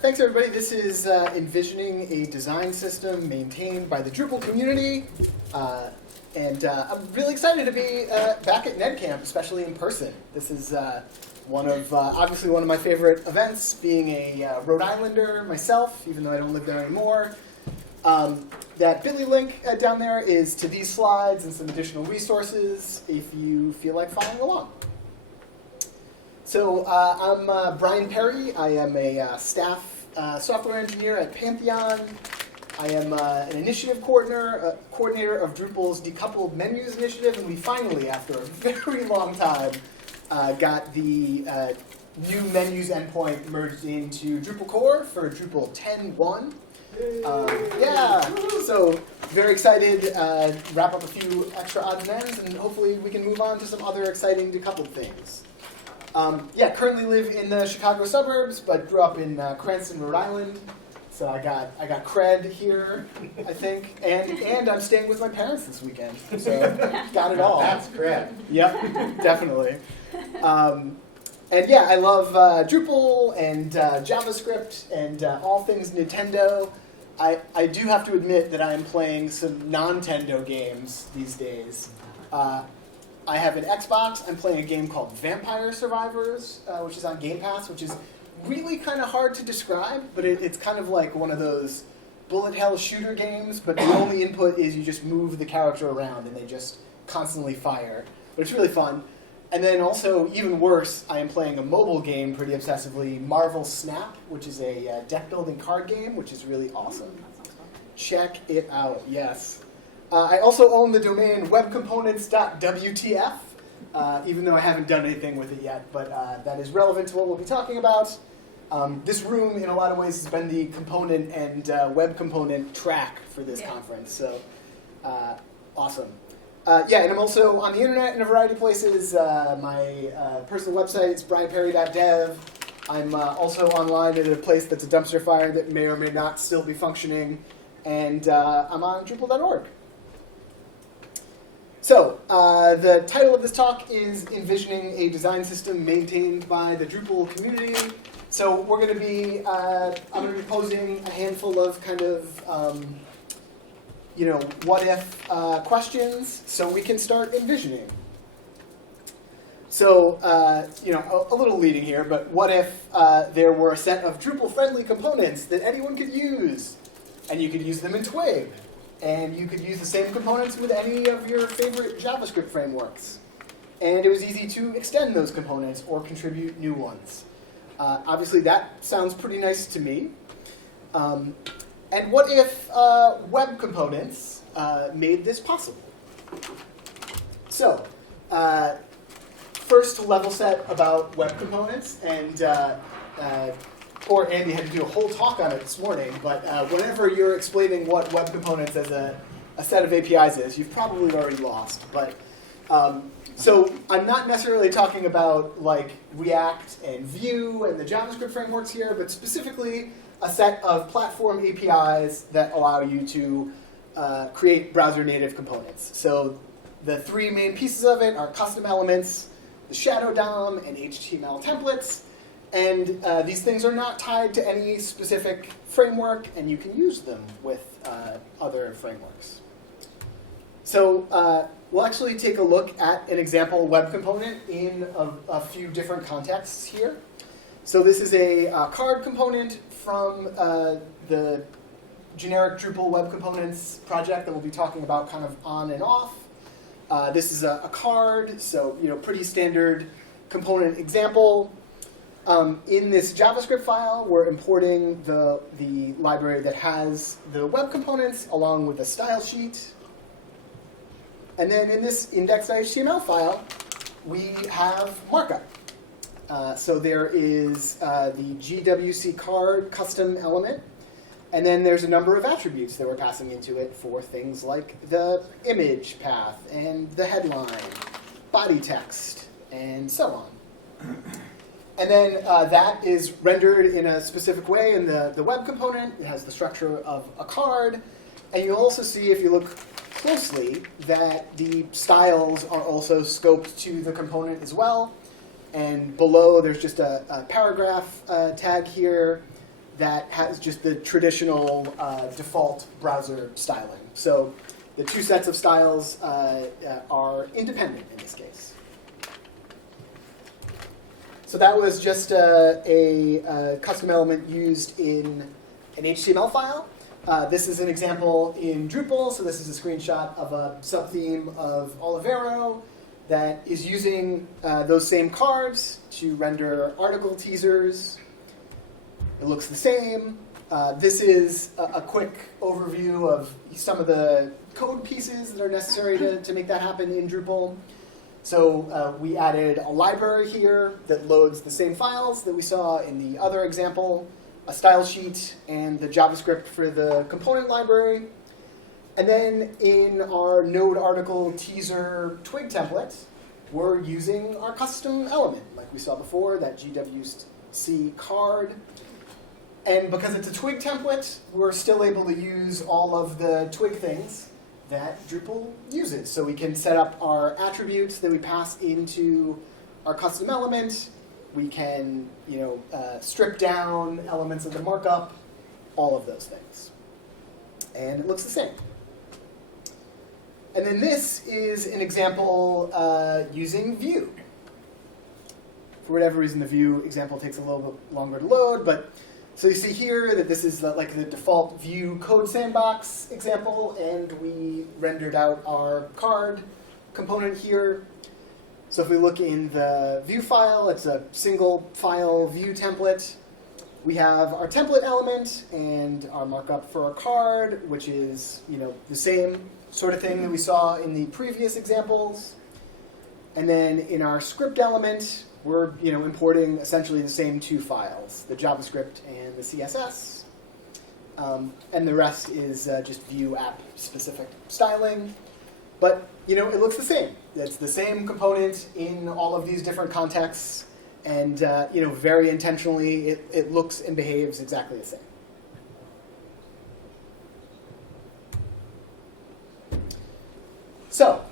thanks everybody. This is Envisioning, a design system maintained by the Drupal community. And I'm really excited to be back at NedCamp, especially in person. This is obviously one of my favorite events, being a Rhode Islander myself, even though I don't live there anymore. That bit.ly link down there is to these slides and some additional resources if you feel like following along. So I'm Brian Perry. I am a staff software engineer at Pantheon. I am an initiative coordinator of Drupal's Decoupled Menus initiative, and we finally, after a very long time, got the new menus endpoint merged into Drupal core for Drupal 10.1. Yeah, so very excited. Wrap up a few extra odds and ends, and hopefully we can move on to some other exciting decoupled things. Currently live in the Chicago suburbs, but grew up in Cranston, Rhode Island. So I got cred here, I think, and I'm staying with my parents this weekend. So got it all. That's cred. Yep, definitely. I love Drupal and JavaScript and all things Nintendo. I do have to admit that I am playing some non-Tendo games these days. I have an Xbox. I'm playing a game called Vampire Survivors, which is on Game Pass, which is really kind of hard to describe, but it's kind of like one of those bullet hell shooter games, but the only input is you just move the character around and they just constantly fire. But it's really fun. And then also, even worse, I am playing a mobile game pretty obsessively, Marvel Snap, which is a deck-building card game, which is really awesome. Check it out, yes. I also own the domain webcomponents.wtf, even though I haven't done anything with it yet, but that is relevant to what we'll be talking about. This room, in a lot of ways, has been the component and web component track for this conference, so awesome. And I'm also on the internet in a variety of places. My personal website is brianperry.dev. I'm also online at a place that's a dumpster fire that may or may not still be functioning, and I'm on Drupal.org. So, the title of this talk is Envisioning a Design System Maintained by the Drupal Community. So we're going to be, I'm going to be posing a handful of kind of, what if questions so we can start envisioning. So, a little leading here, but what if there were a set of Drupal-friendly components that anyone could use, and you could use them in Twig? And you could use the same components with any of your favorite JavaScript frameworks. And it was easy to extend those components or contribute new ones. Obviously, that sounds pretty nice to me. And what if web components made this possible? So, first to level set about web components, and poor Andy had to do a whole talk on it this morning, but whenever you're explaining what web components as a set of APIs is, you've probably already lost. But so I'm not necessarily talking about like React and Vue and the JavaScript frameworks here, but specifically a set of platform APIs that allow you to create browser-native components. So the three main pieces of it are custom elements, the shadow DOM, and HTML templates. And these things are not tied to any specific framework, and you can use them with other frameworks. So we'll actually take a look at an example web component in a few different contexts here. So this is a card component from the generic Drupal web components project that we'll be talking about kind of on and off. This is a card, so pretty standard component example. In this JavaScript file, we're importing the library that has the web components along with the style sheet. And then in this index.html file, we have markup. So there is the GWC card custom element, and then there's a number of attributes that we're passing into it for things like the image path and the headline, body text, and so on. And then that is rendered in a specific way in the web component. It has the structure of a card. And you'll also see, if you look closely, that the styles are also scoped to the component as well. And below, there's just a paragraph tag here that has just the traditional default browser styling. So the two sets of styles are independent in this case. So that was just a custom element used in an HTML file. This is an example in Drupal. So this is a screenshot of a subtheme of Olivero that is using those same cards to render article teasers. It looks the same. This is a quick overview of some of the code pieces that are necessary to make that happen in Drupal. So we added a library here that loads the same files that we saw in the other example, a style sheet, and the JavaScript for the component library. And then in our node article teaser twig template, we're using our custom element, like we saw before, that GWC card. And because it's a twig template, we're still able to use all of the twig things that Drupal uses. So we can set up our attributes that we pass into our custom element. We can, strip down elements of the markup, all of those things. And it looks the same. And then this is an example using Vue. For whatever reason, the Vue example takes a little bit longer to load, but so you see here that this is like the default Vue code sandbox example, and we rendered out our card component here. So if we look in the Vue file, it's a single file Vue template. We have our template element and our markup for our card, which is the same sort of thing that we saw in the previous examples. And then in our script element, we're importing essentially the same two files, the JavaScript and the CSS. And the rest is just Vue app specific styling. But it looks the same. It's the same component in all of these different contexts. And very intentionally, it looks and behaves exactly the same. So,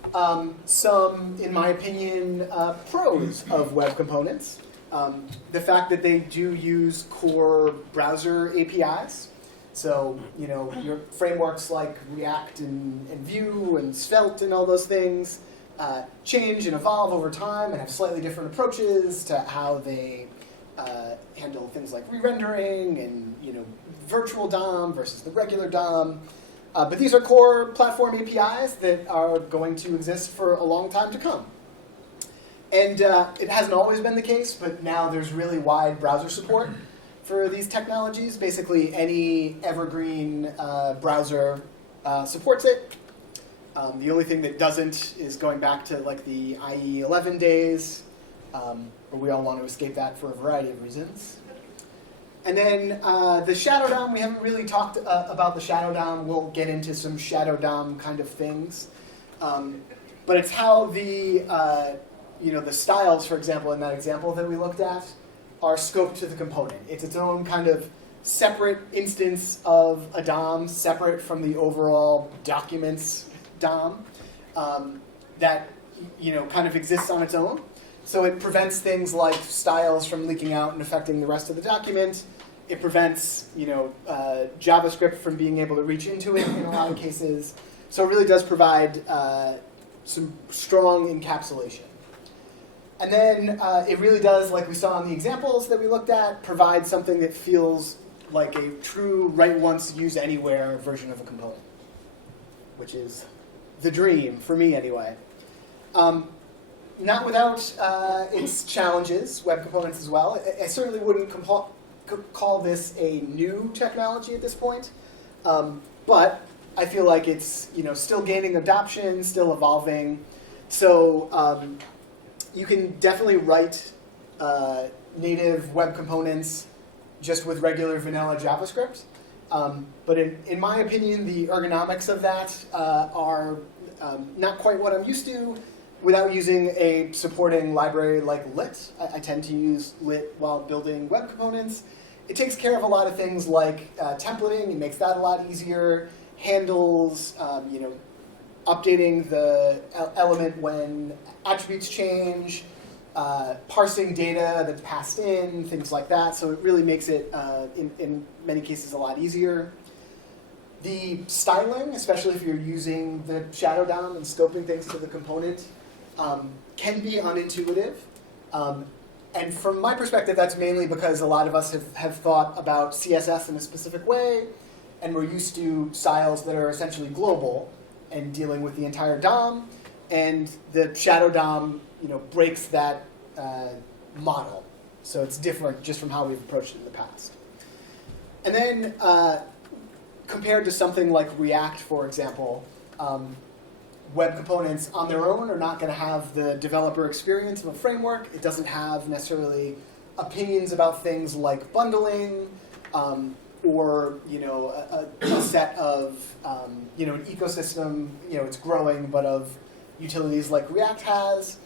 some, in my opinion, pros of web components. The fact that they do use core browser APIs. So, your frameworks like React and Vue and Svelte and all those things change and evolve over time and have slightly different approaches to how they handle things like re-rendering and virtual DOM versus the regular DOM. But these are core platform APIs that are going to exist for a long time to come. And it hasn't always been the case, but now there's really wide browser support for these technologies. Basically, any evergreen browser supports it. The only thing that doesn't is going back to like the IE 11 days, but we all want to escape that for a variety of reasons. And then the Shadow DOM, we haven't really talked about the Shadow DOM. We'll get into some Shadow DOM kind of things. But it's how the styles, for example, in that example that we looked at, are scoped to the component. It's its own kind of separate instance of a DOM, separate from the overall documents DOM, that kind of exists on its own. So it prevents things like styles from leaking out and affecting the rest of the document. It prevents JavaScript from being able to reach into it in a lot of cases. So it really does provide some strong encapsulation. And then it really does, like we saw in the examples that we looked at, provide something that feels like a true write once, use anywhere version of a component, which is the dream, for me anyway. Not without its challenges, web components as well. I certainly wouldn't call this a new technology at this point, but I feel like it's still gaining adoption, still evolving. So you can definitely write native web components just with regular vanilla JavaScript. But in my opinion, the ergonomics of that are not quite what I'm used to without using a supporting library like Lit. I tend to use Lit while building web components. It takes care of a lot of things like templating. It makes that a lot easier. Handles, updating the element when attributes change, parsing data that's passed in, things like that. So it really makes it, in many cases, a lot easier. The styling, especially if you're using the shadow DOM and scoping things to the component, can be unintuitive. And from my perspective, that's mainly because a lot of us have thought about CSS in a specific way, and we're used to styles that are essentially global and dealing with the entire DOM. And the shadow DOM, breaks that model. So it's different just from how we've approached it in the past. And then compared to something like React, for example, web components on their own are not going to have the developer experience of a framework. It doesn't have necessarily opinions about things like bundling or a set of an ecosystem. It's growing, but of utilities like React has,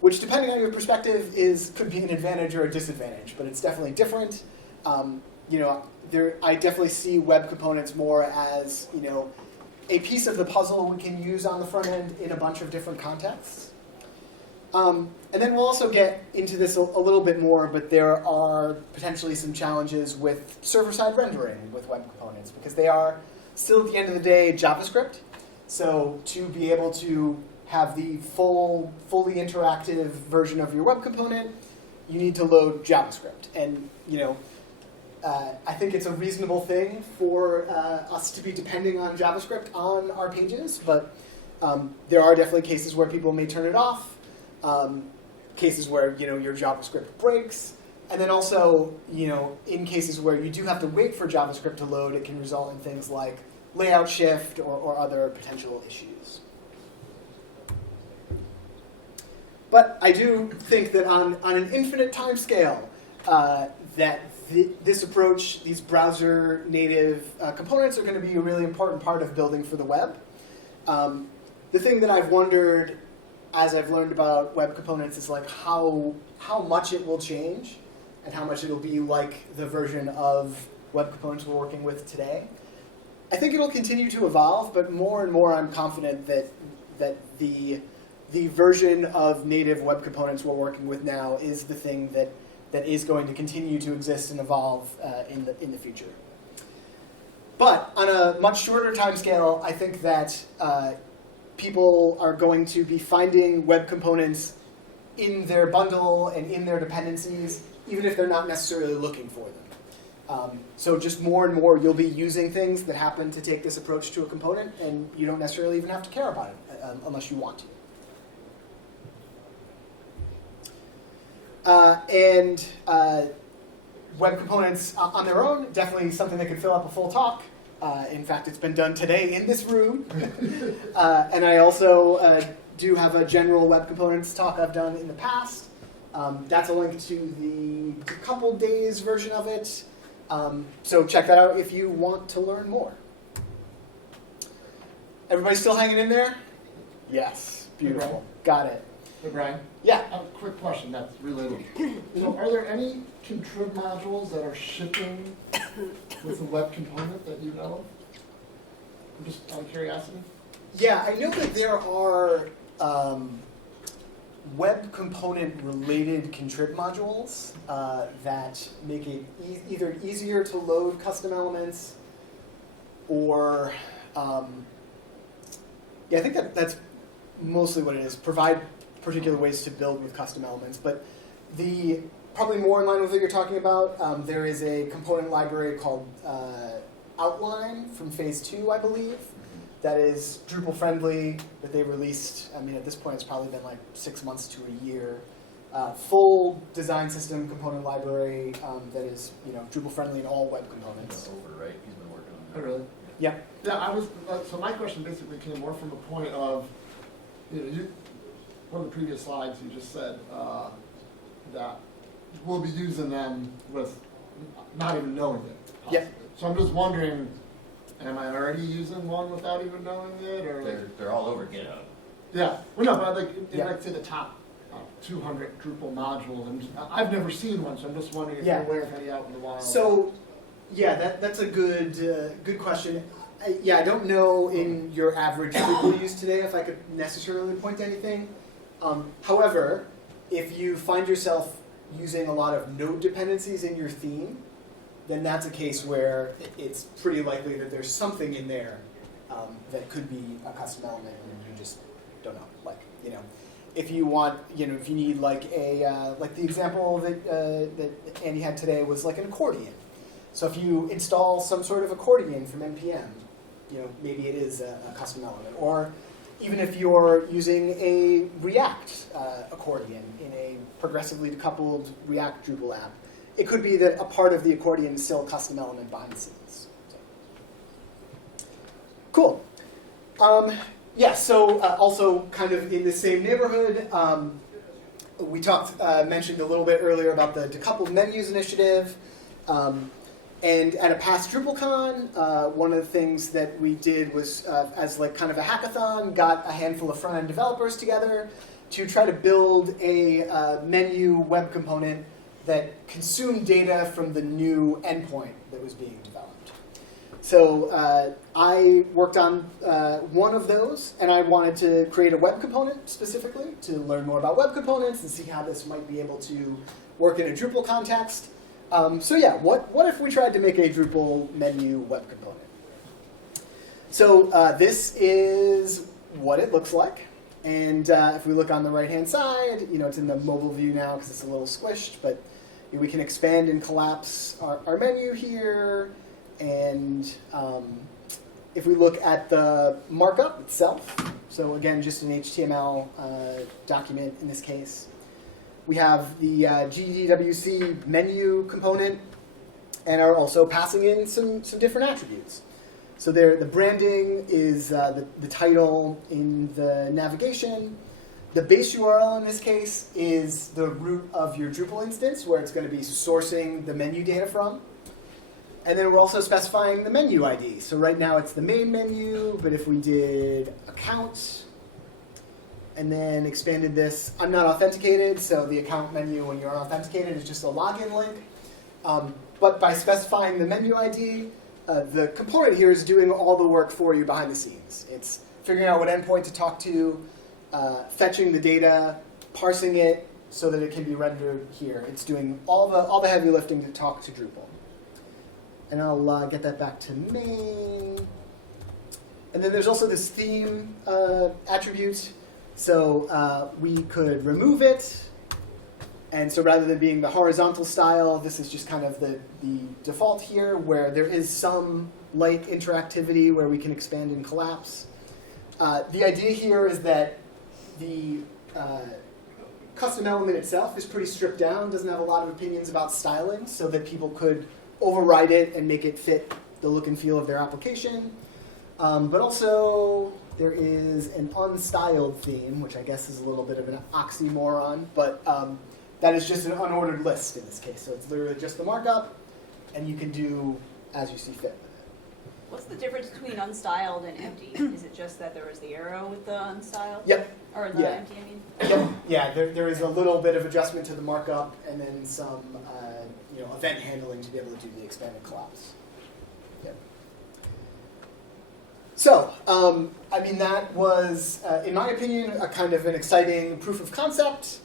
which depending on your perspective could be an advantage or a disadvantage, but it's definitely different. I definitely see web components more as a piece of the puzzle we can use on the front end in a bunch of different contexts. And then we'll also get into this a little bit more, but there are potentially some challenges with server-side rendering with web components, because they are still, at the end of the day, JavaScript. So to be able to have the fully interactive version of your web component, you need to load JavaScript. And I think it's a reasonable thing for us to be depending on JavaScript on our pages, but there are definitely cases where people may turn it off, cases where your JavaScript breaks, and then also in cases where you do have to wait for JavaScript to load, it can result in things like layout shift or other potential issues. But I do think that on an infinite time scale, that this approach, these browser native components are going to be a really important part of building for the web. The thing that I've wondered as I've learned about web components is like how much it will change and how much it'll be like the version of web components we're working with today. I think it'll continue to evolve, but more and more I'm confident that the version of native web components we're working with now is the thing that is going to continue to exist and evolve in the future. But on a much shorter time scale, I think that people are going to be finding web components in their bundle and in their dependencies, even if they're not necessarily looking for them. So just more and more, you'll be using things that happen to take this approach to a component, and you don't necessarily even have to care about it unless you want to. Web components on their own, definitely something that could fill up a full talk. In fact, it's been done today in this room. And I also do have a general web components talk I've done in the past. That's a link to the couple days version of it. So check that out if you want to learn more. Everybody still hanging in there? Yes, beautiful. Got it. Hey, Brian. Yeah. I have a quick question that's related. So are there any contrib modules that are shipping with a web component that you know of? I'm just out of curiosity. Yeah, I know that there are web component related contrib modules that make it either easier to load custom elements or, I think that's mostly what it is, provide particular ways to build with custom elements. But probably more in line with what you're talking about, there is a component library called Outline from Phase 2, I believe, that is Drupal friendly, that they released. I mean, at this point, it's probably been like 6 months to a year. Full design system component library that is, Drupal friendly in all web components. Over, right? He's been working on that. Oh, really? Yeah. Yeah, so my question basically came more from a point of, one of the previous slides you just said that we'll be using them with not even knowing it. Possibly. Yeah. So I'm just wondering, am I already using one without even knowing it, or They're all over GitHub. Yeah. Well, no, but like say the top 200 Drupal modules, and I've never seen one, so I'm just wondering if you're aware of any out in the wild. So, yeah, that's a good question. I don't know in your average Drupal use today if I could necessarily point to anything. However, if you find yourself using a lot of node dependencies in your theme, then that's a case where it's pretty likely that there's something in there that could be a custom element, and you just don't know. Like, if you want, if you need like a like the example that Andy had today was like an accordion. So if you install some sort of accordion from npm, maybe it is a custom element. Or even if you're using a React accordion in a progressively decoupled React Drupal app, it could be that a part of the accordion is still a custom element behind the scenes. So. Cool. So also kind of in the same neighborhood, we mentioned a little bit earlier about the decoupled menus initiative. And at a past DrupalCon, one of the things that we did was, as like kind of a hackathon, got a handful of front-end developers together to try to build a menu web component that consumed data from the new endpoint that was being developed. So I worked on one of those, and I wanted to create a web component specifically to learn more about web components and see how this might be able to work in a Drupal context. What if we tried to make a Drupal menu web component? So this is what it looks like. And if we look on the right-hand side, it's in the mobile view now because it's a little squished, but we can expand and collapse our menu here. And if we look at the markup itself, so again, just an HTML document in this case, we have the GDWC menu component, and are also passing in some different attributes. So there, the branding is the title in the navigation. The base URL in this case is the root of your Drupal instance, where it's going to be sourcing the menu data from. And then we're also specifying the menu ID. So right now it's the main menu, but if we did account, and then expanded this, I'm not authenticated, so the account menu when you're authenticated is just a login link. But by specifying the menu ID, the component here is doing all the work for you behind the scenes. It's figuring out what endpoint to talk to, fetching the data, parsing it so that it can be rendered here. It's doing all the heavy lifting to talk to Drupal. And I'll get that back to main. And then there's also this theme attribute. So we could remove it. And so rather than being the horizontal style, this is just kind of the default here, where there is some light interactivity where we can expand and collapse. The idea here is that the custom element itself is pretty stripped down, doesn't have a lot of opinions about styling, so that people could override it and make it fit the look and feel of their application. But also, there is an unstyled theme, which I guess is a little bit of an oxymoron, but that is just an unordered list in this case. So it's literally just the markup, and you can do as you see fit with it. What's the difference between unstyled and empty? Is it just that there was the arrow with the unstyled? Yep. Or the empty, I mean? Yep. Yeah, there is a little bit of adjustment to the markup, and then some event handling to be able to do the expand and collapse. Yep. So, that was, in my opinion, a kind of an exciting proof of concept.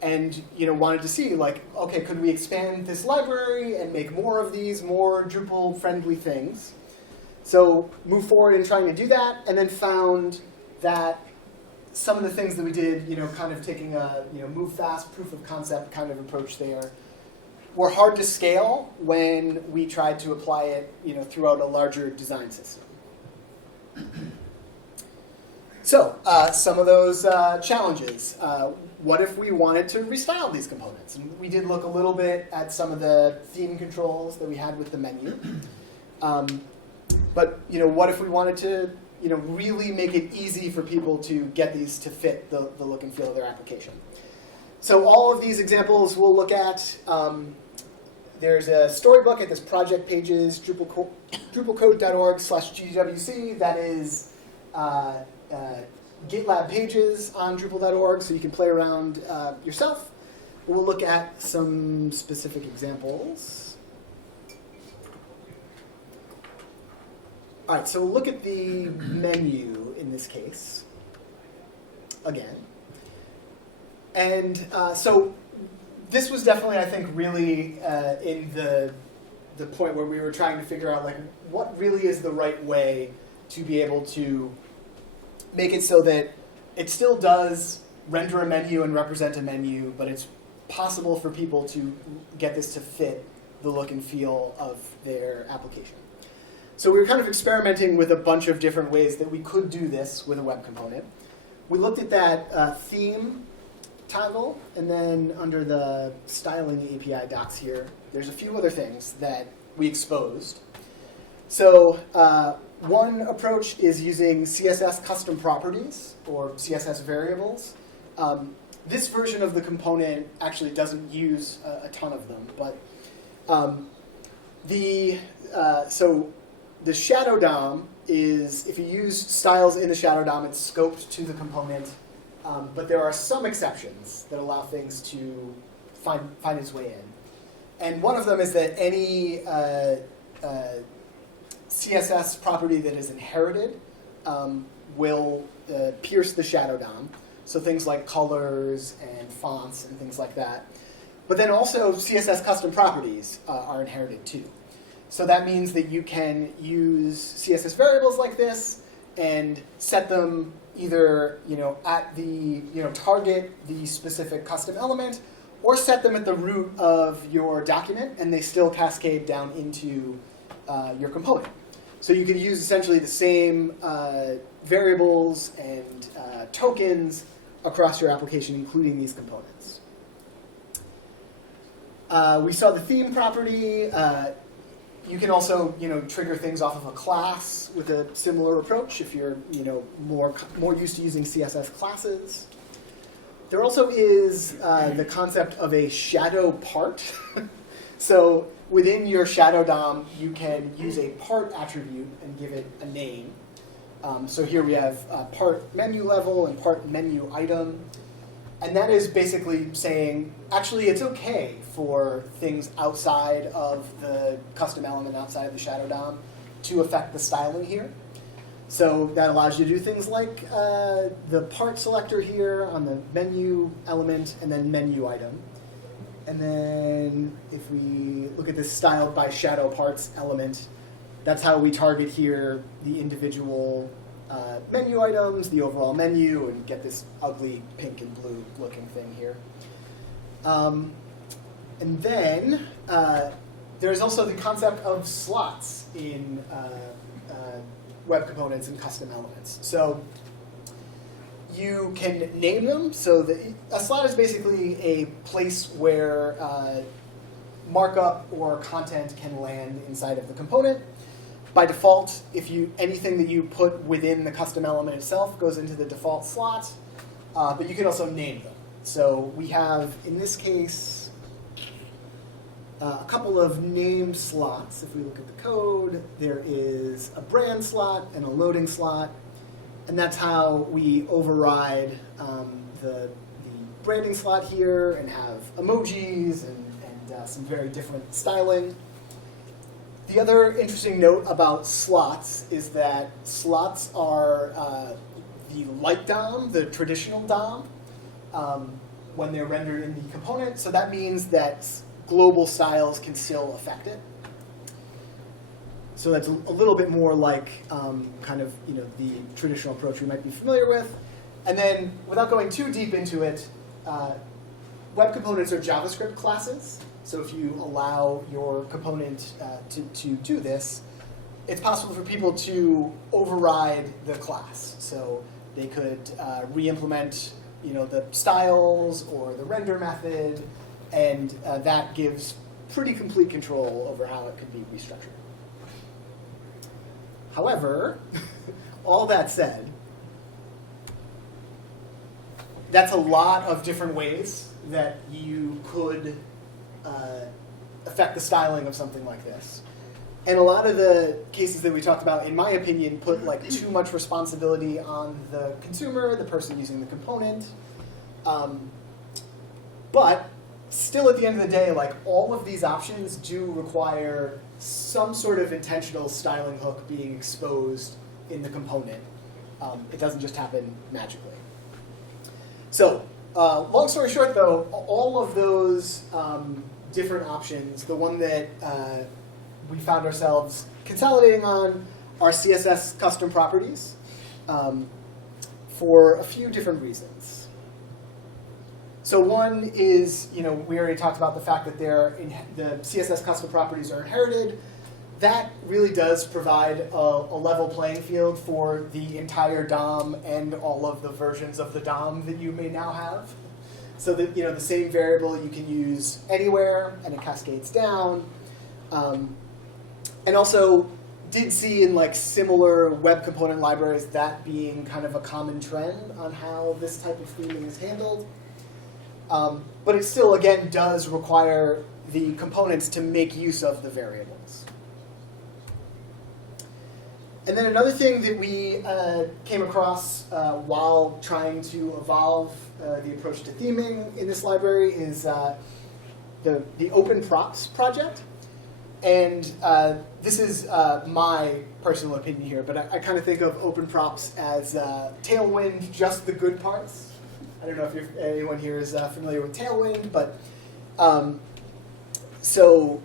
And wanted to see, like, okay, could we expand this library and make more of these more Drupal-friendly things? So move forward in trying to do that, and then found that some of the things that we did, kind of taking a move fast proof of concept kind of approach there, were hard to scale when we tried to apply it, throughout a larger design system. So some of those challenges. What if we wanted to restyle these components? And we did look a little bit at some of the theme controls that we had with the menu. But what if we wanted to really make it easy for people to get these to fit the look and feel of their application? So all of these examples we'll look at. There's a storybook at this project pages, drupalcode.org/GWC. That is GitLab pages on Drupal.org, so you can play around yourself. We'll look at some specific examples. All right, so we'll look at the menu in this case again. And so this was definitely, I think, really in the point where we were trying to figure out like what really is the right way to be able to make it so that it still does render a menu and represent a menu, but it's possible for people to get this to fit the look and feel of their application. So we were kind of experimenting with a bunch of different ways that we could do this with a web component. We looked at that theme toggle, and then under the styling API docs here, there's a few other things that we exposed. So one approach is using CSS custom properties, or CSS variables. This version of the component actually doesn't use a ton of them, but so the shadow DOM is, if you use styles in the shadow DOM, it's scoped to the component, but there are some exceptions that allow things to find its way in. And one of them is that any CSS property that is inherited will pierce the shadow DOM. So things like colors and fonts and things like that. But then also CSS custom properties are inherited too. So that means that you can use CSS variables like this and set them either at the target the specific custom element, or set them at the root of your document, and they still cascade down into your component. So you can use essentially the same variables and tokens across your application, including these components. We saw the theme property. You can also trigger things off of a class with a similar approach if you're more used to using CSS classes. There also is the concept of a shadow part. So within your shadow DOM, you can use a part attribute and give it a name. So here we have part menu level and part menu item. And that is basically saying, actually, it's OK for things outside of the custom element, outside of the shadow DOM, to affect the styling here. So that allows you to do things like the part selector here on the menu element, and then menu item. And then if we look at this styled by shadow parts element, that's how we target here the individual menu items, the overall menu, and get this ugly pink and blue looking thing here. And then there's also the concept of slots in web components and custom elements. So you can name them. So a slot is basically a place where markup or content can land inside of the component. By default, anything that you put within the custom element itself goes into the default slot, but you can also name them. So we have, in this case, a couple of named slots. If we look at the code, there is a brand slot and a loading slot, and that's how we override the branding slot here and have emojis and some very different styling. The other interesting note about slots is that slots are the light DOM, the traditional DOM, when they're rendered in the component. So that means that global styles can still affect it. So that's a little bit more like kind of the traditional approach we might be familiar with. And then, without going too deep into it, web components are JavaScript classes. So if you allow your component to do this, it's possible for people to override the class. So they could re-implement the styles or the render method, and that gives pretty complete control over how it could be restructured. However, all that said, that's a lot of different ways that you could affect the styling of something like this. And a lot of the cases that we talked about, in my opinion, put like too much responsibility on the consumer, the person using the component. But still, at the end of the day, like all of these options do require some sort of intentional styling hook being exposed in the component. It doesn't just happen magically. So Long story short, though, all of those different options, the one that we found ourselves consolidating on are CSS custom properties for a few different reasons. So one is, we already talked about the fact that the CSS custom properties are inherited. That really does provide a level playing field for the entire DOM and all of the versions of the DOM that you may now have. So that the same variable you can use anywhere, and it cascades down. And also did see in similar web component libraries that being kind of a common trend on how this type of theming is handled. But it still, again, does require the components to make use of the variables. And then another thing that we came across while trying to evolve the approach to theming in this library is the Open Props project. And this is my personal opinion here, but I kind of think of Open Props as Tailwind, just the good parts. I don't know if anyone here is familiar with Tailwind, but so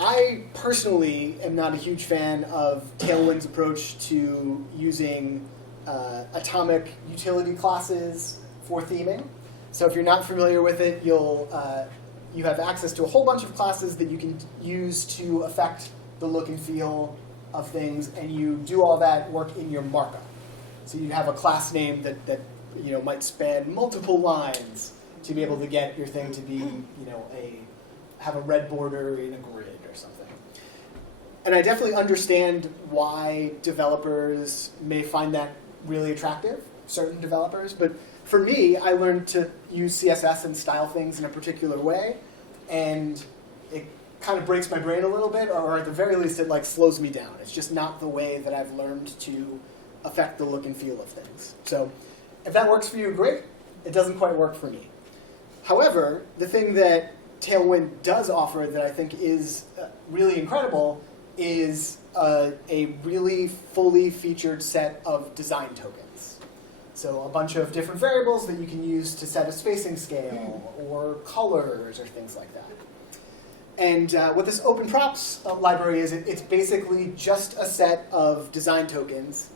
I personally am not a huge fan of Tailwind's approach to using atomic utility classes for theming. So if you're not familiar with it, you have access to a whole bunch of classes that you can use to affect the look and feel of things, and you do all that work in your markup. So you have a class name that might span multiple lines to be able to get your thing to be have a red border in a grid or something. And I definitely understand why developers may find that really attractive, certain developers, but for me, I learned to use CSS and style things in a particular way, and it kind of breaks my brain a little bit, or at the very least, it slows me down. It's just not the way that I've learned to affect the look and feel of things. So if that works for you, great. It doesn't quite work for me. However, the thing that Tailwind does offer that I think is really incredible is a really fully featured set of design tokens. So a bunch of different variables that you can use to set a spacing scale or colors or things like that. And what this Open Props library is, it's basically just a set of design tokens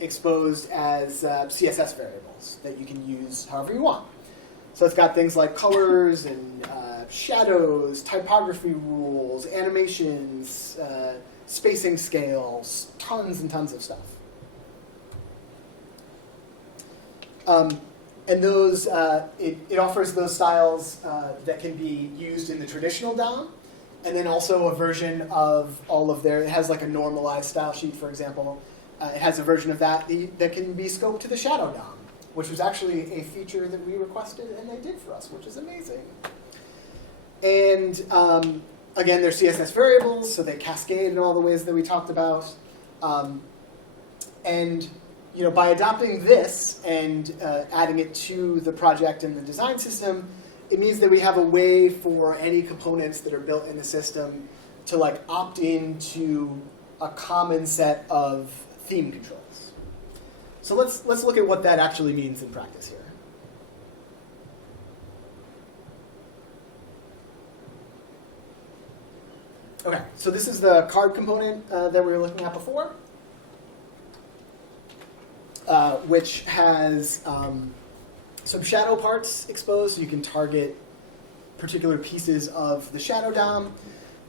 exposed as CSS variables that you can use however you want. So it's got things like colors and shadows, typography rules, animations, spacing scales, tons and tons of stuff. And those, it offers those styles that can be used in the traditional DOM, and then also a version of all of it has a normalized style sheet, for example. It has a version of that that can be scoped to the shadow DOM, which was actually a feature that we requested and they did for us, which is amazing. And again, they're CSS variables, so they cascade in all the ways that we talked about. And by adopting this and adding it to the project and the design system, it means that we have a way for any components that are built in the system to opt into a common set of theme controls. So let's look at what that actually means in practice here. Okay, so this is the card component that we were looking at before, which has some shadow parts exposed, so you can target particular pieces of the shadow DOM,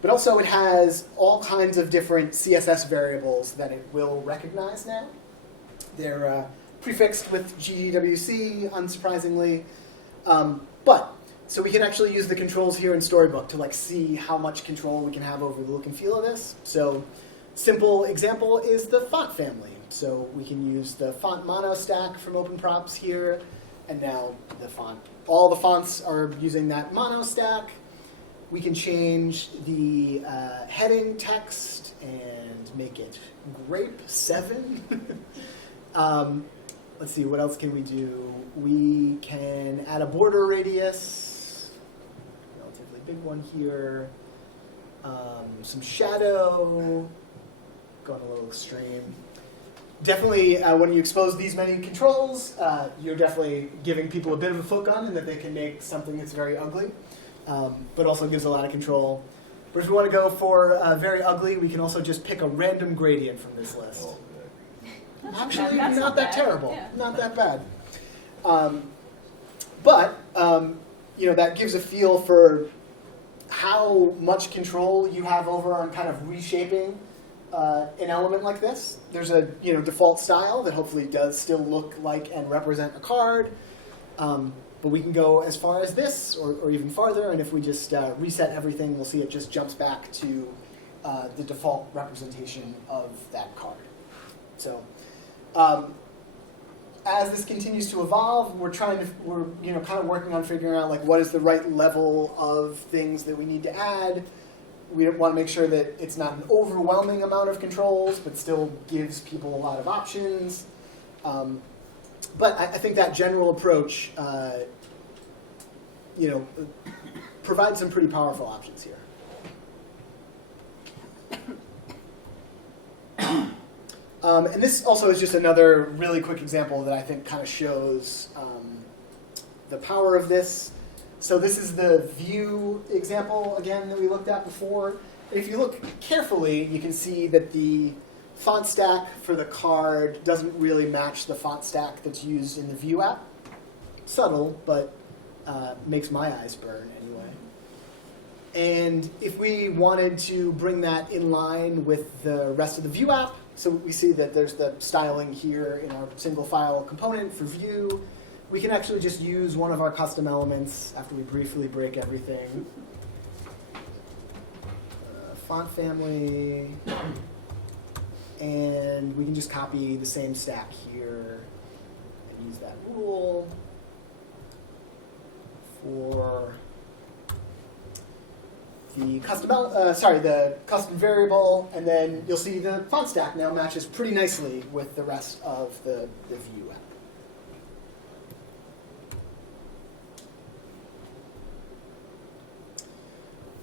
but also it has all kinds of different CSS variables that it will recognize now. They're prefixed with GGWC, unsurprisingly, so we can actually use the controls here in Storybook to see how much control we can have over the look and feel of this. So simple example is the font family. So we can use the font mono stack from Open Props here, and now all the fonts are using that mono stack. We can change the heading text and make it grape 7. Let's see, what else can we do? We can add a border radius, relatively big one here. Some shadow, going a little extreme. definitely, when you expose these many controls, you're definitely giving people a bit of a foot gun in that they can make something that's very ugly, but also gives a lot of control. But if we want to go for very ugly, we can also just pick a random gradient from this list. Actually, That's not that bad. terrible. Yeah. Not that bad. But that gives a feel for how much control you have over on kind of reshaping an element like this. There's a default style that hopefully does still look like and represent a card. But we can go as far as this or even farther, and if we just reset everything, we'll see it just jumps back to the default representation of that card. So as this continues to evolve, we're kind of working on figuring out like what is the right level of things that we need to add. We want to make sure that it's not an overwhelming amount of controls, but still gives people a lot of options. But I think that general approach, provides some pretty powerful options here. And this also is just another really quick example that I think kind of shows the power of this. So this is the view example, again, that we looked at before. And if you look carefully, you can see that the font stack for the card doesn't really match the font stack that's used in the view app. Subtle, but makes my eyes burn anyway. And if we wanted to bring that in line with the rest of the view app, so we see that there's the styling here in our single file component for view. We can actually just use one of our custom elements after we briefly break everything. Font family. And we can just copy the same stack here and use that rule for the custom variable, and then you'll see the font stack now matches pretty nicely with the rest of the view app.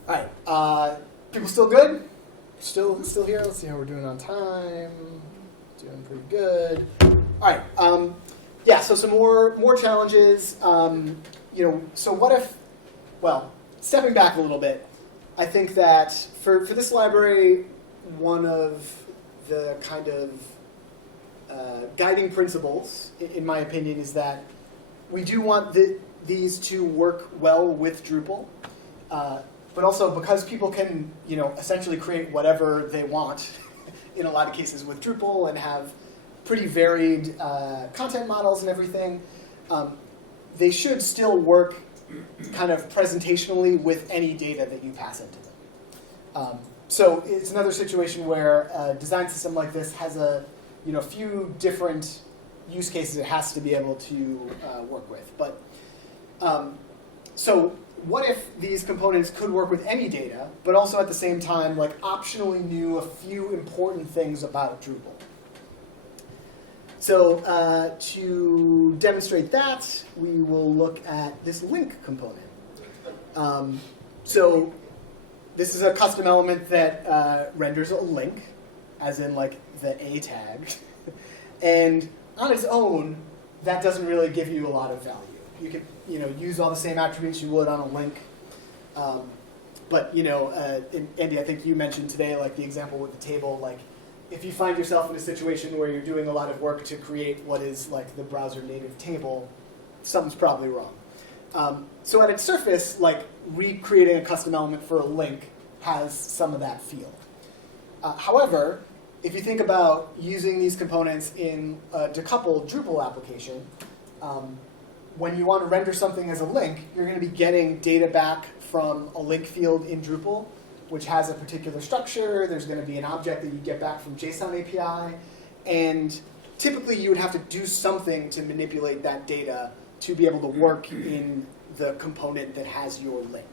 All right, people still good? Still here? Let's see how we're doing on time. Doing pretty good. All right, yeah. So some more challenges. So what if? Well, stepping back a little bit. I think that for this library, one of the kind of guiding principles, in my opinion, is that we do want these to work well with Drupal, but also because people can, essentially create whatever they want in a lot of cases with Drupal and have pretty varied content models and everything, they should still work kind of presentationally with any data that you pass into them. So it's another situation where a design system like this has a few different use cases it has to be able to work with. But so what if these components could work with any data, but also at the same time optionally knew a few important things about Drupal? So to demonstrate that, we will look at this link component. So this is a custom element that renders a link, as in the A tag. And on its own, that doesn't really give you a lot of value. You can use all the same attributes you would on a link. But Andy, I think you mentioned today the example with the table. If you find yourself in a situation where you're doing a lot of work to create what is the browser native table, something's probably wrong. So at its surface, recreating a custom element for a link has some of that feel. However, if you think about using these components in a decoupled Drupal application, when you want to render something as a link, you're going to be getting data back from a link field in Drupal, which has a particular structure. There's going to be an object that you get back from JSON API. And typically, you would have to do something to manipulate that data to be able to work in the component that has your link.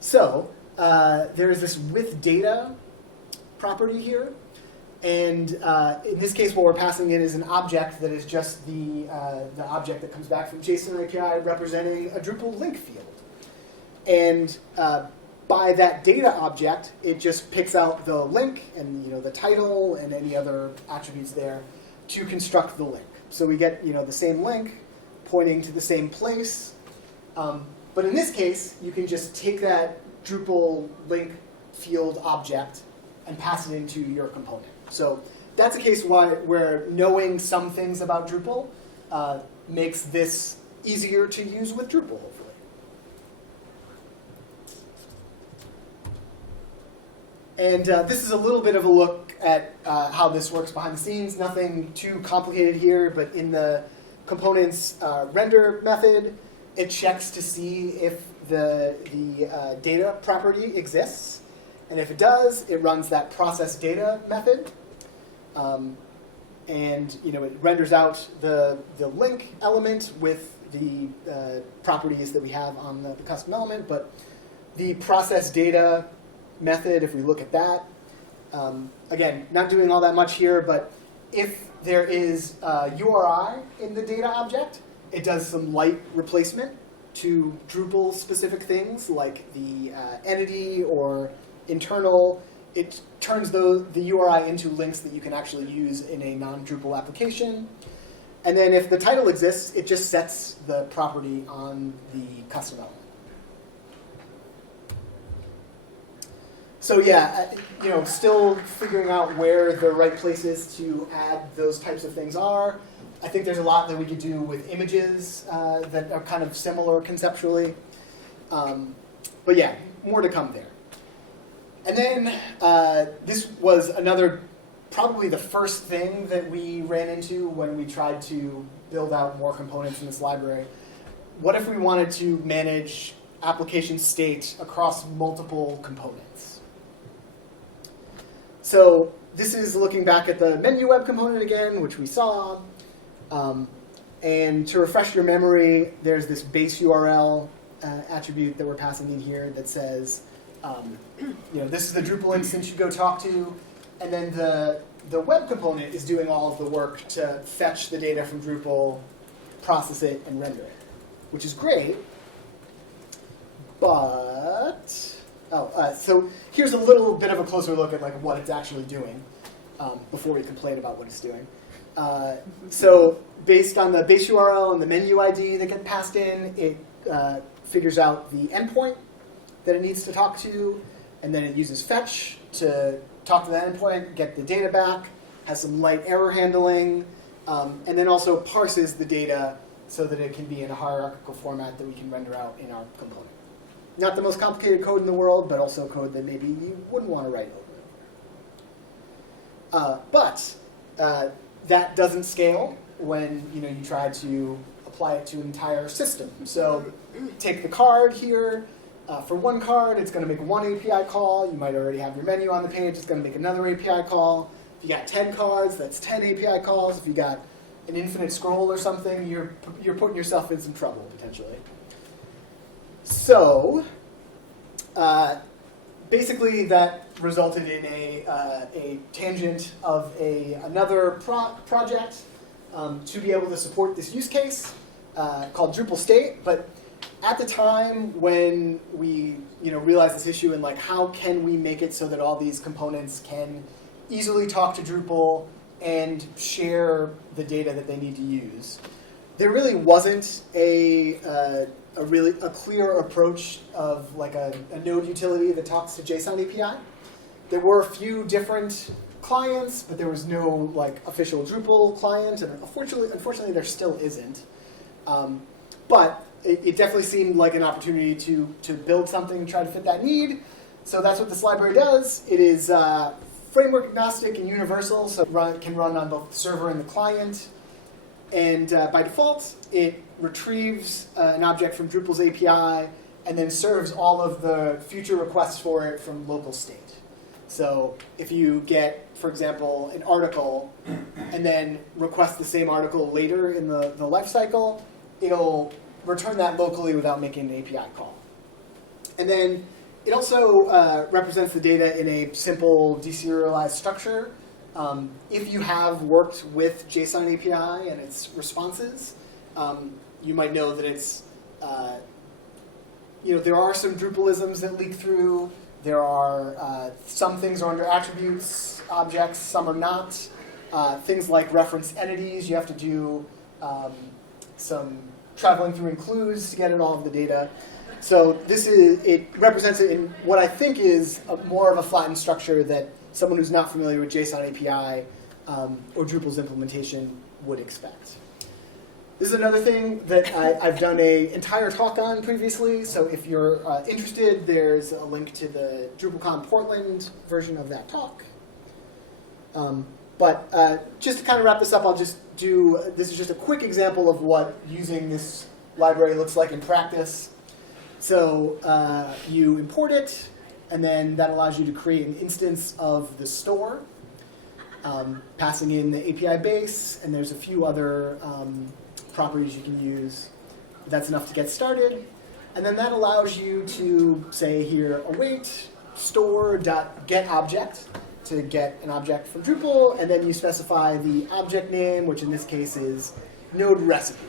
So there is this with data property here. And in this case, what we're passing in is an object that is just the object that comes back from JSON API representing a Drupal link field. And by that data object, it just picks out the link and the title and any other attributes there to construct the link. So we get the same link pointing to the same place. But in this case, you can just take that Drupal link field object and pass it into your component. So that's a case where knowing some things about Drupal makes this easier to use with Drupal, hopefully. And this is a little bit of a look at how this works behind the scenes. Nothing too complicated here, but in the component's render method, it checks to see if the data property exists. And if it does, it runs that process data method. And it renders out the link element with the properties that we have on the custom element. But the process data method, if we look at that, again, not doing all that much here, but if there is a URI in the data object, it does some light replacement to Drupal specific things like the entity or internal. It turns the URI into links that you can actually use in a non-Drupal application. And then if the title exists, it just sets the property on the custom element. So yeah, still figuring out where the right places to add those types of things are. I think there's a lot that we could do with images that are kind of similar conceptually. But yeah, more to come there. And then this was probably the first thing that we ran into when we tried to build out more components in this library. What if we wanted to manage application state across multiple components? So this is looking back at the menu web component again, which we saw. And to refresh your memory, there's this base URL attribute that we're passing in here that says, this is the Drupal instance you go talk to. And then the web component is doing all of the work to fetch the data from Drupal, process it, and render it, which is great. But so here's a little bit of a closer look at what it's actually doing before we complain about what it's doing. So based on the base URL and the menu ID that get passed in, it figures out the endpoint that it needs to talk to, and then it uses fetch to talk to that endpoint, get the data back, has some light error handling, and then also parses the data so that it can be in a hierarchical format that we can render out in our component. Not the most complicated code in the world, but also code that maybe you wouldn't want to write over. But that doesn't scale when you try to apply it to an entire system. So take the card here. For one card, it's going to make one API call. You might already have your menu on the page. It's going to make another API call. If you got 10 cards, that's 10 API calls. If you got an infinite scroll or something, you're putting yourself in some trouble, potentially. So basically that resulted in a tangent of another project to be able to support this use case called Drupal State. But at the time when we realized this issue and how can we make it so that all these components can easily talk to Drupal and share the data that they need to use, there really wasn't a clear approach of a node utility that talks to JSON API. There were a few different clients, but there was no official Drupal client, and unfortunately there still isn't. But it definitely seemed like an opportunity to build something and try to fit that need. So that's what this library does. It is framework agnostic and universal, so it can run on both the server and the client. And by default, it retrieves an object from Drupal's API and then serves all of the future requests for it from local state. So if you get, for example, an article and then request the same article later in the life cycle, it'll return that locally without making an API call. And then it also represents the data in a simple deserialized structure. If you have worked with JSON API and its responses, you might know that it's there are some Drupalisms that leak through. There are some things are under attributes, objects, some are not. Things like reference entities, you have to do some traveling through includes to get at all of the data. So it represents it in what I think is more of a flattened structure that someone who's not familiar with JSON API or Drupal's implementation would expect. This is another thing that I've done an entire talk on previously, so if you're interested, there's a link to the DrupalCon Portland version of that talk. But just to kind of wrap this up, this is just a quick example of what using this library looks like in practice. So you import it, and then that allows you to create an instance of the store, passing in the API base, and there's a few other properties you can use. That's enough to get started. And then that allows you to say here, await store.getObject to get an object from Drupal, and then you specify the object name, which in this case is node recipe.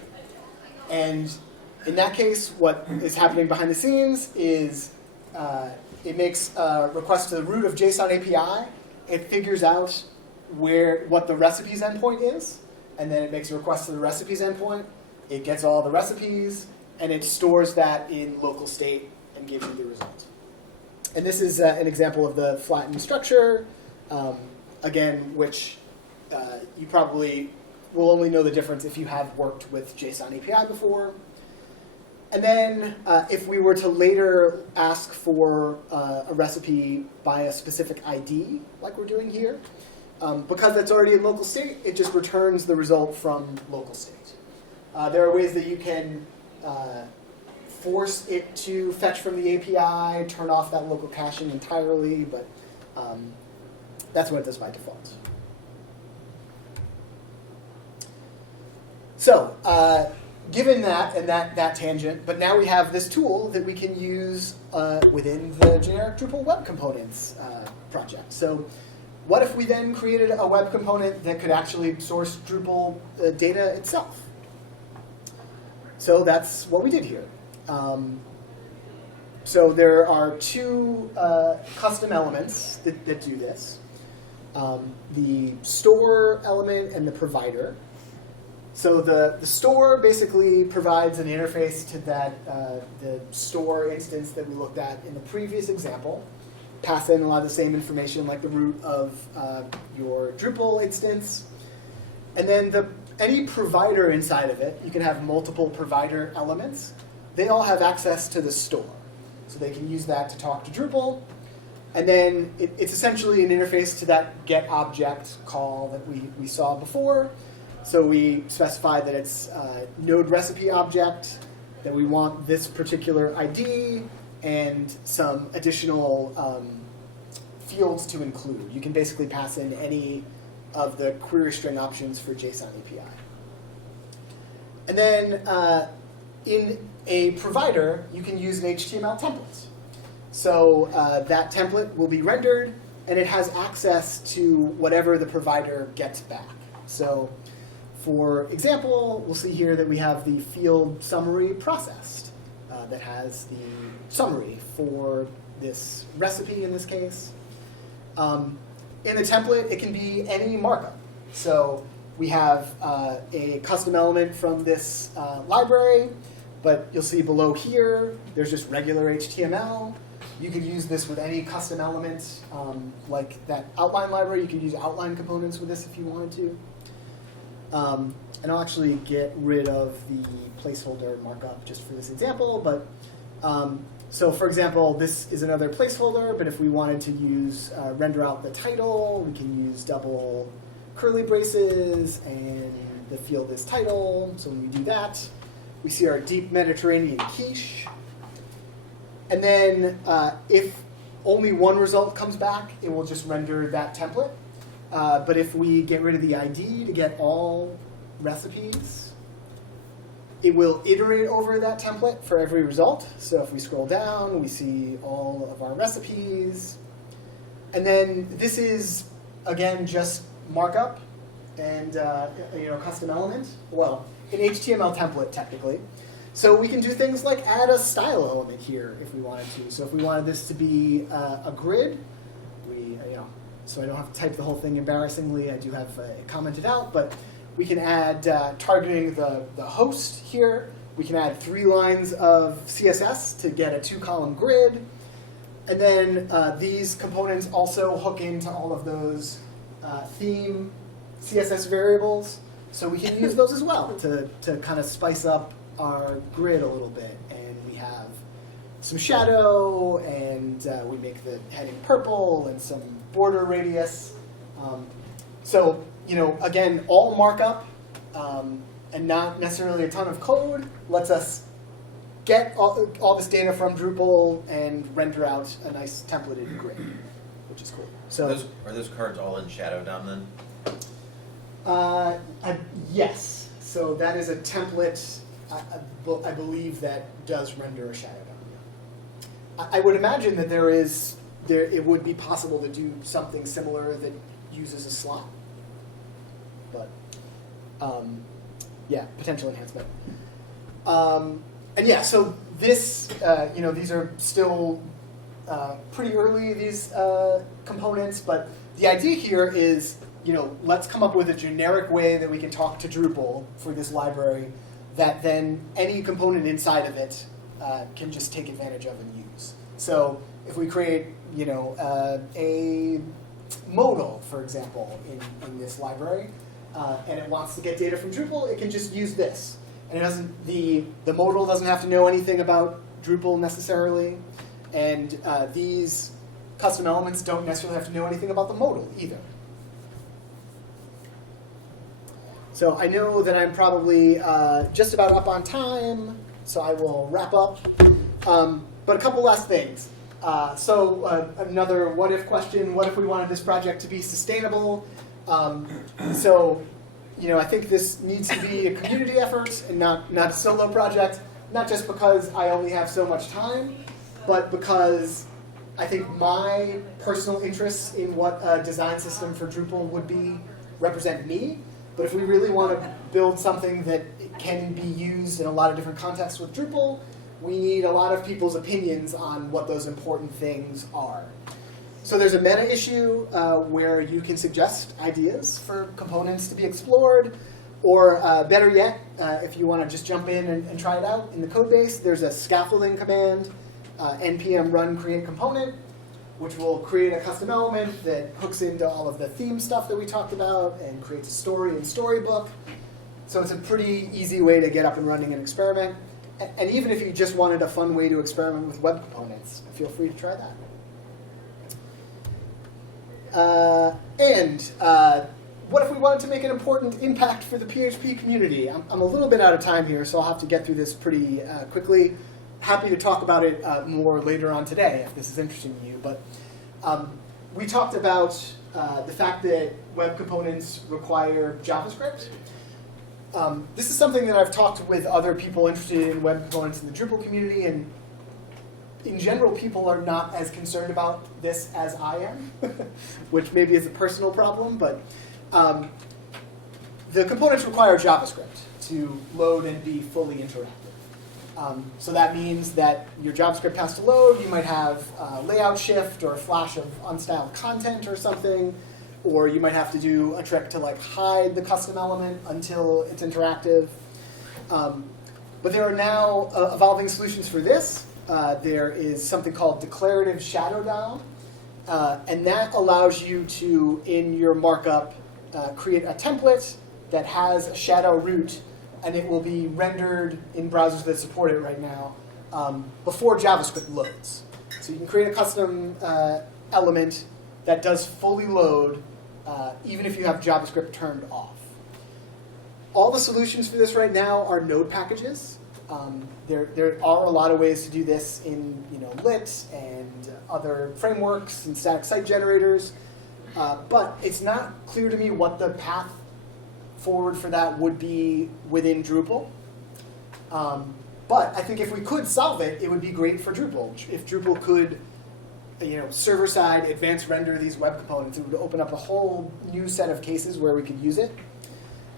And in that case, what is happening behind the scenes is it makes a request to the root of JSON API. It figures out what the recipes endpoint is, and then it makes a request to the recipes endpoint. It gets all the recipes, and it stores that in local state and gives you the result. And this is an example of the flattened structure, again, which you probably will only know the difference if you have worked with JSON API before. And then if we were to later ask for a recipe by a specific ID, like we're doing here, because that's already in local state, it just returns the result from local state. There are ways that you can force it to fetch from the API, turn off that local caching entirely, but that's what it does by default. So, given that and that tangent, but now we have this tool that we can use within the generic Drupal web components project. So what if we then created a web component that could actually source Drupal data itself? So that's what we did here. So there are two custom elements that do this. The store element and the provider. So the store basically provides an interface to the store instance that we looked at in the previous example. Pass in a lot of the same information like the root of your Drupal instance. And then any provider inside of it, you can have multiple provider elements. They all have access to the store. So they can use that to talk to Drupal. And then it's essentially an interface to that getObject call that we saw before. So we specify that it's node recipe object, that we want this particular ID, and some additional fields to include. You can basically pass in any of the query string options for JSON API. And then in a provider, you can use an HTML template. So that template will be rendered, and it has access to whatever the provider gets back. So for example, we'll see here that we have the field summary processed that has the summary for this recipe in this case. In the template, it can be any markup. So we have a custom element from this library, but you'll see below here, there's just regular HTML. You could use this with any custom element, like that outline library. You could use outline components with this if you wanted to. And I'll actually get rid of the placeholder markup just for this example. But so for example, this is another placeholder, but if we wanted to use render out the title, we can use double curly braces, and the field is title. So when we do that, we see our deep Mediterranean quiche. And then if only one result comes back, it will just render that template. But if we get rid of the ID to get all recipes, it will iterate over that template for every result. So if we scroll down, we see all of our recipes. And then this is, again, just markup and custom element. Well, an HTML template, technically. So we can do things like add a style element here if we wanted to. So if we wanted this to be a grid, so I don't have to type the whole thing embarrassingly, I do have it commented out, but we can add targeting the host here. We can add 3 lines of CSS to get a 2-column grid. And then these components also hook into all of those theme CSS variables. So we can use those as well to kind of spice up our grid a little bit. And we have some shadow, and we make the heading purple, and some border radius. So, again, all markup and not necessarily a ton of code lets us get all this data from Drupal and render out a nice templated grid, which is cool. So Are those cards all in shadow down then? Yes. So that is a template, I believe, that does render a shadow down. I would imagine that it would be possible to do something similar that uses a slot. But yeah, potential enhancement. And yeah, so this, these are still pretty early, these components, but the idea here is, let's come up with a generic way that we can talk to Drupal for this library that then any component inside of it can just take advantage of and use. So if we create, a modal, for example, in this library, and it wants to get data from Drupal, it can just use this. And it doesn't, the modal doesn't have to know anything about Drupal necessarily, and these custom elements don't necessarily have to know anything about the modal either. So I know that I'm probably just about up on time, so I will wrap up. But a couple last things. Another what-if question: what if we wanted this project to be sustainable? I think this needs to be a community effort and not a solo project, not just because I only have so much time, but because I think my personal interests in what a design system for Drupal would be represent me. But if we really want to build something that can be used in a lot of different contexts with Drupal, we need a lot of people's opinions on what those important things are. So there's a meta issue where you can suggest ideas for components to be explored, or better yet, if you want to just jump in and try it out in the code base, there's a scaffolding command, npm run create component, which will create a custom element that hooks into all of the theme stuff that we talked about and creates a story and storybook. So it's a pretty easy way to get up and running and experiment. And even if you just wanted a fun way to experiment with web components, feel free to try that. What if we wanted to make an important impact for the PHP community? I'm a little bit out of time here, so I'll have to get through this pretty quickly. Happy to talk about it more later on today if this is interesting to you. But we talked about the fact that web components require JavaScript. This is something that I've talked with other people interested in web components in the Drupal community, and in general, people are not as concerned about this as I am, which maybe is a personal problem, but the components require JavaScript to load and be fully interactive. So that means that your JavaScript has to load. You might have a layout shift or a flash of unstyled content or something, or you might have to do a trick to hide the custom element until it's interactive. But there are now evolving solutions for this. There is something called declarative shadow DOM, and that allows you to, in your markup, create a template that has a shadow root, and it will be rendered in browsers that support it right now before JavaScript loads. So you can create a custom element that does fully load even if you have JavaScript turned off. All the solutions for this right now are node packages. There are a lot of ways to do this in Lit and other frameworks and static site generators, but it's not clear to me what the path forward for that would be within Drupal. But I think if we could solve it, it would be great for Drupal. If Drupal could, server-side advanced render these web components, it would open up a whole new set of cases where we could use it.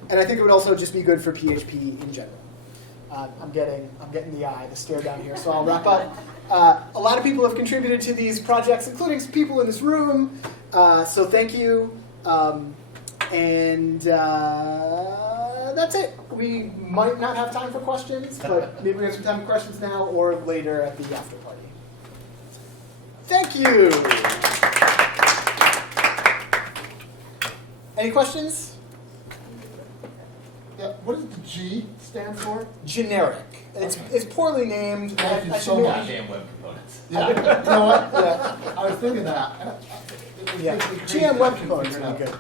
And I think it would also just be good for PHP in general. I'm getting the eye, the stare down here, so I'll wrap up. A lot of people have contributed to these projects, including some people in this room. So thank you. And that's it. We might not have time for questions, but maybe we have some time for questions now or later at the after party. Thank you. Any questions? Yeah, what does the G stand for? Generic. It's poorly named. Thank you I so should much. Goddamn web components. Yeah, you know what? Yeah, I was thinking that. Yeah. GM Web Components would be good.